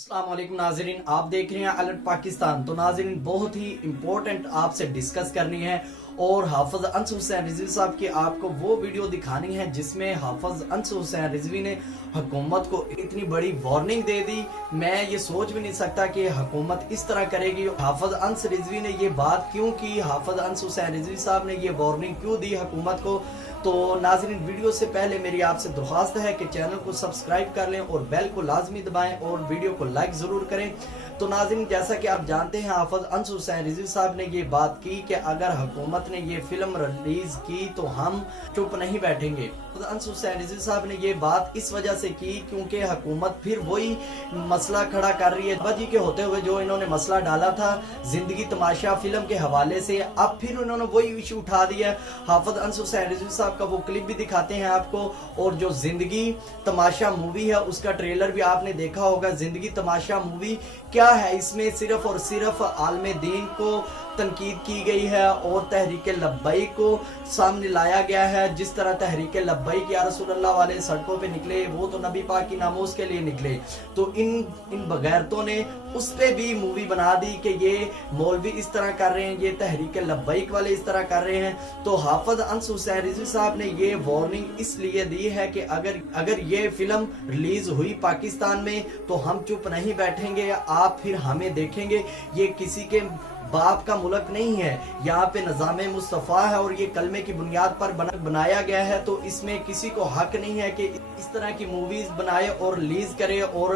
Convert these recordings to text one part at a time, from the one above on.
अस्सलाम वालेकुम नाज़रीन, आप देख रहे हैं अलर्ट पाकिस्तान। तो नाज़रीन बहुत ही इम्पोर्टेंट आपसे डिस्कस करनी है और हाफिज अंस हुसैन रिजवी साहब की आपको वो वीडियो दिखानी है जिसमें हाफिज अंस हुसैन रिजवी ने हुकूमत को इतनी बड़ी वार्निंग दे दी। मैं ये सोच भी नहीं सकता कि हुकूमत इस तरह करेगी। हाफिज अंस रिजवी ने ये बात क्यों की, हाफिज अंस हुसैन रिजवी साहब ने ये वार्निंग क्यों दी हुकूमत को। तो नाज़रीन वीडियो से पहले मेरी आपसे दरख्वास्त है कि चैनल को सब्सक्राइब कर लें और बेल को लाजमी दबाएं और वीडियो को लाइक जरूर करें। तो नाज़रीन जैसा कि आप जानते हैं हाफिज अंस हुसैन रिजवी साहब ने ये बात की कि अगर हुकूमत ने ये फिल्म रिलीज की तो हम चुप नहीं बैठेंगे। हाफिज अंस हुसैन रिजवी साहब ने ये बात इस वजह से की क्योंकि हुकूमत फिर वही मसला खड़ा कर रही है बजी के होते हुए जो इन्होंने मसला डाला था जिंदगी तमाशा फिल्म के हवाले से। अब फिर उन्होंने वही इशू उठा दिया। हाफिज अंस हुसैन रिजवी साहब का वो क्लिप भी दिखाते हैं आपको, और जो जिंदगी तमाशा मूवी है उसका ट्रेलर भी आपने देखा होगा। जिंदगी तमाशा मूवी क्या है, इसमें सिर्फ और सिर्फ आलमे दीन को तनकीद की गई है और तहरीक लब्बैक को सामने लाया गया है। जिस तरह तहरीक लब्बैक या रसूलुल्लाह वाले सड़कों पे निकले वो तो नबी पाक की नामोज के लिए निकले, तो इन बगैरतों ने उस पे भी मूवी बना दी कि ये मौलवी इस तरह कर रहे हैं, ये तहरीक लब्बैक वाले इस तरह कर रहे हैं। तो हाफिज अंस हुसैन रिजवी साहब ने ये वार्निंग इसलिए दी है कि अगर ये फिल्म रिलीज हुई पाकिस्तान में तो हम चुप नहीं बैठेंगे, आप फिर हमें देखेंगे। ये किसी के बाप का मुल्क नहीं है, यहाँ पे निज़ाम मुस्तफ़ा है और ये कलमे की बुनियाद पर बनाया गया है। तो इसमें किसी को हक नहीं है कि इस तरह की मूवीज बनाए और रिलीज करे और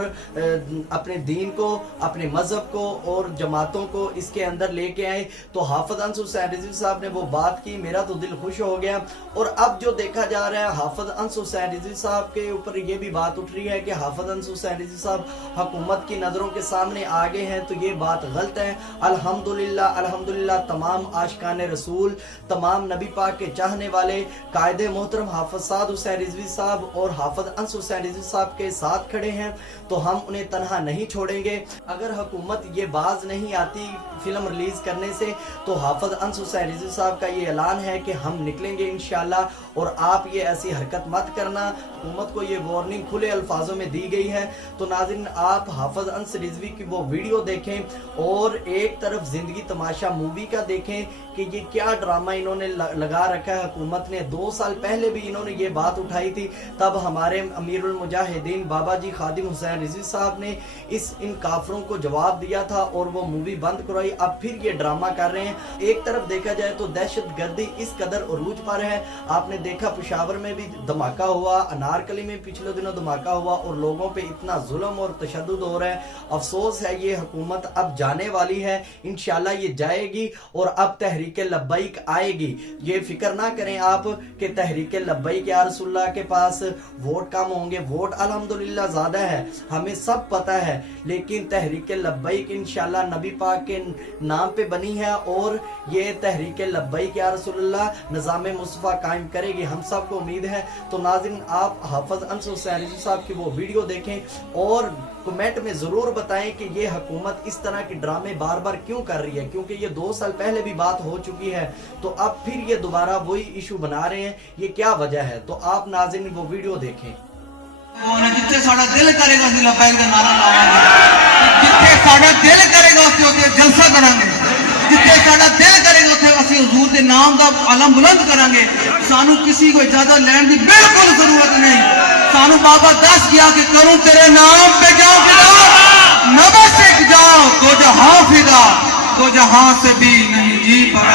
अपने दीन को, अपने मजहब को और जमातों को इसके अंदर लेके आए। तो हाफिज अंस हुसैन रिजवी साहब ने वो बात की, मेरा तो दिल खुश हो गया। और अब जो देखा जा रहा है हाफिज अंस हुसैन रिजवी साहब के ऊपर ये भी बात उठ रही है कि हाफिज अंस हुसैन रिजवी साहब हुकूमत की नजरों के सामने आ गए हैं, तो ये बात गलत है। अल्हम्दुलिल्लाह तमाम आशिकाने रसूल, तमाम नबी पाक के चाहने वाले कायदे मोहतरम हाफिज साद हुसैन रिजवी साहब और हाफिज अंस हुसैन रिजवी साहब के साथ खड़े हैं, तो हम उन्हें तनहा नहीं छोड़ेंगे। अगर हुकूमत ये बाज नहीं आती फिल्म रिलीज करने से तो हाफिज अंस हुसैन रिजवी साहब का ये ऐलान है कि हम निकलेंगे इंशाल्लाह और आप ये ऐसी हरकत मत करना। हुकूमत को ये वार्निंग खुले अल्फाजों में दी गई है। तो नाज़रीन आप हाफिज अंस रिजवी की वो वीडियो देखें और एक तरफ जिंदगी तमाशा मूवी का देखें कि ये क्या ड्रामा इन्होंने लगा रखा है। हुकूमत ने 2 साल पहले भी इन्होंने ये बात उठाई थी, तब हमारे अमीरुल मुजाहिदीन बाबा जी खादिम हुसैन रिजवी साहब ने इन काफरों को जवाब दिया था और वो मूवी बंद करवाई। अब फिर ये ड्रामा कर रहे हैं। एक तरफ देखा जाए तो दहशत गर्दी इस कदर उरूज पर है। आपने देखा पेशावर में भी धमाका हुआ, अनारकली में पिछले दिनों धमाका हुआ और लोगों पे इतना जुल्म और तशद्दुद हो रहा है। अफसोस है ये हुकूमत अब जाने वाली है, इंशाल्लाह ये जाएगी और अब तहरीक लब्बैक आएगी। ये फिक्र ना करें आप कि तहरीक लब्बैक या रसूलुल्लाह के पास वोट कम होंगे, वोट अल्हम्दुलिल्लाह ज्यादा है, हमें सब पता है। लेकिन तहरीक लब्बैक इंशाल्लाह नबी पाक के नाम पे बनी है और ये तहरीक लब्बैक या रसूलुल्लाह निज़ाम मुस्तफ़ा कायम करेगी, हम सबको उम्मीद है। तो नाज़रीन आप हाफिज अंस हुसैन रिजवी साहब की वो वीडियो देखें और कमेंट में जरूर बताएं कि ये हुकूमत इस तरह के ड्रामे बार बार क्यों कर रही है, क्योंकि ये 2 साल पहले भी बात हो चुकी है। तो अब फिर ये दोबारा वही इशू बना रहे हैं, ये क्या वजह है। तो आप नाज़रीन वो वीडियो देखें। जिथे साडा दिल करेगा ਅਸੀਂ लब्बैक ਦਾ नारा लावांगे, जिथे साडा दिल करेगा ਅਸੀਂ ਉੱਥੇ जलसा करांगे, जिथे साडा दिल करेगा ਉੱਥੇ ਅਸੀਂ हुजूर ਦੇ नाम ਦਾ आलम बुलंद करांगे। सानू किसी को इजाजत लेने की बिल्कुल जरूरत नहीं। सानू बाबा दस गया कि करूं तेरे नाम पे जाओ फिदा, नबस से जाओ तो जहां फिदा, तो जहां से भी नहीं जी पर